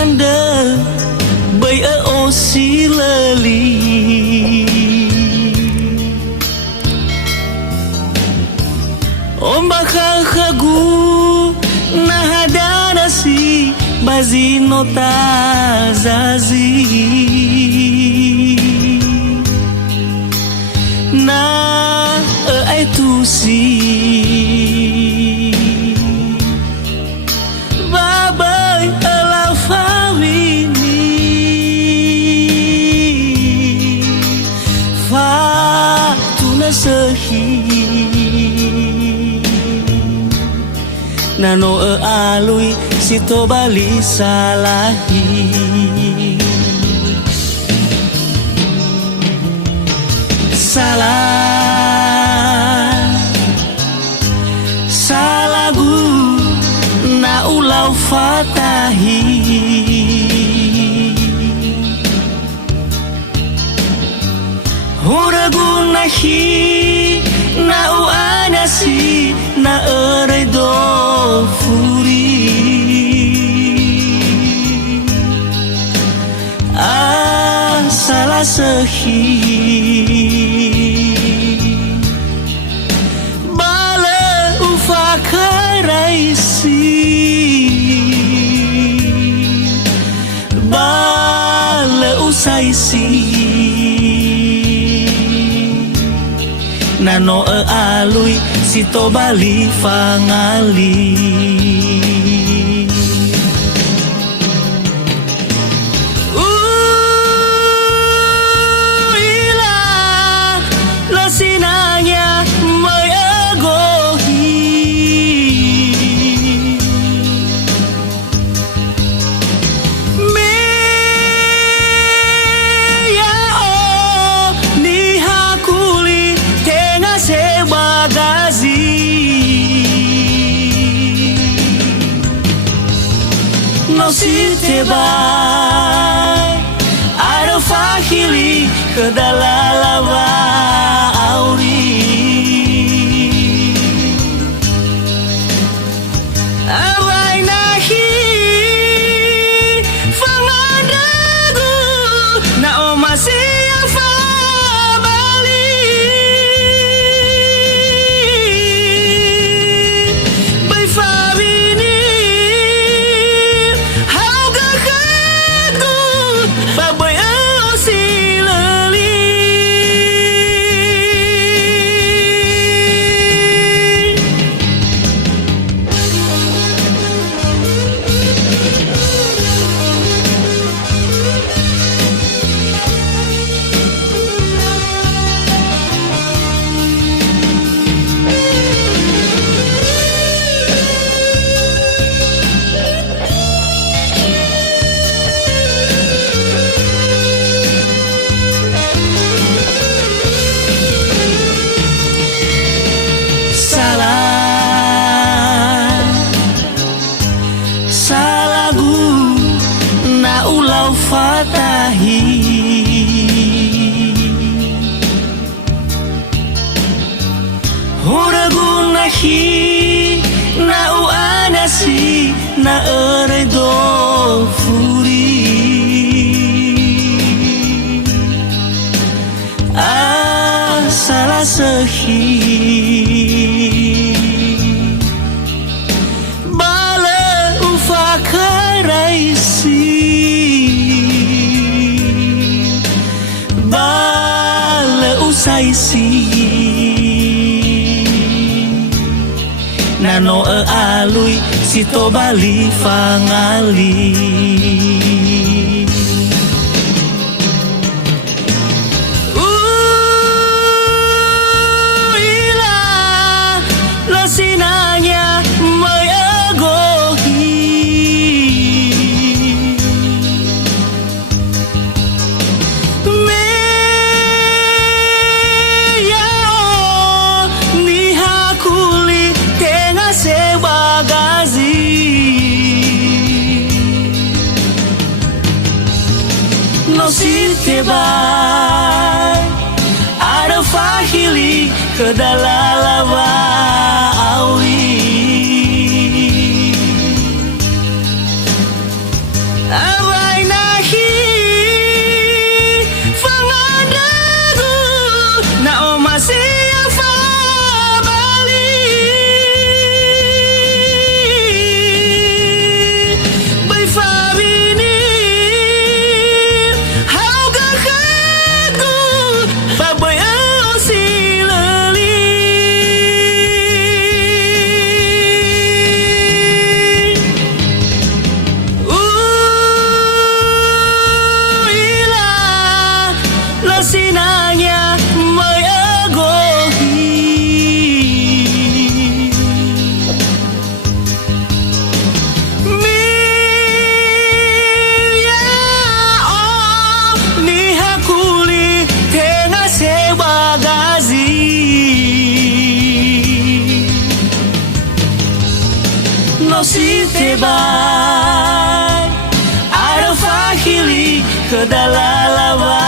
Anda bay o silali ombak khagu nahadana si bazino tazazi na ai tu si babai ala famini fa tu na sehi nano alui sito bali salahi salagu na ulau fatahi huragu nahi na uanasi na eredo furi salah sehi bala ufakaraisi bala usaisi nano alui sito bali fangali sinanya may agohi meya o ni hakuli tenga sebagazi no si tebai ada fahili kedalalama fatahi huragu nahi na uanasi na eredo furi salah sehi bala ufa no alui si to bali fangali. Sinanya may agohi Meyao ni hakuli tenga sewa gazi No si tebai ada fahili kedalalawa Awai nahi fangadagu na o masih fa bali bai fa bini hau ga khagu ba bai o silali Sinanya may agohi Miyao ni hakuli tenga sewa gazi No si tebai ada fahili kedalalawa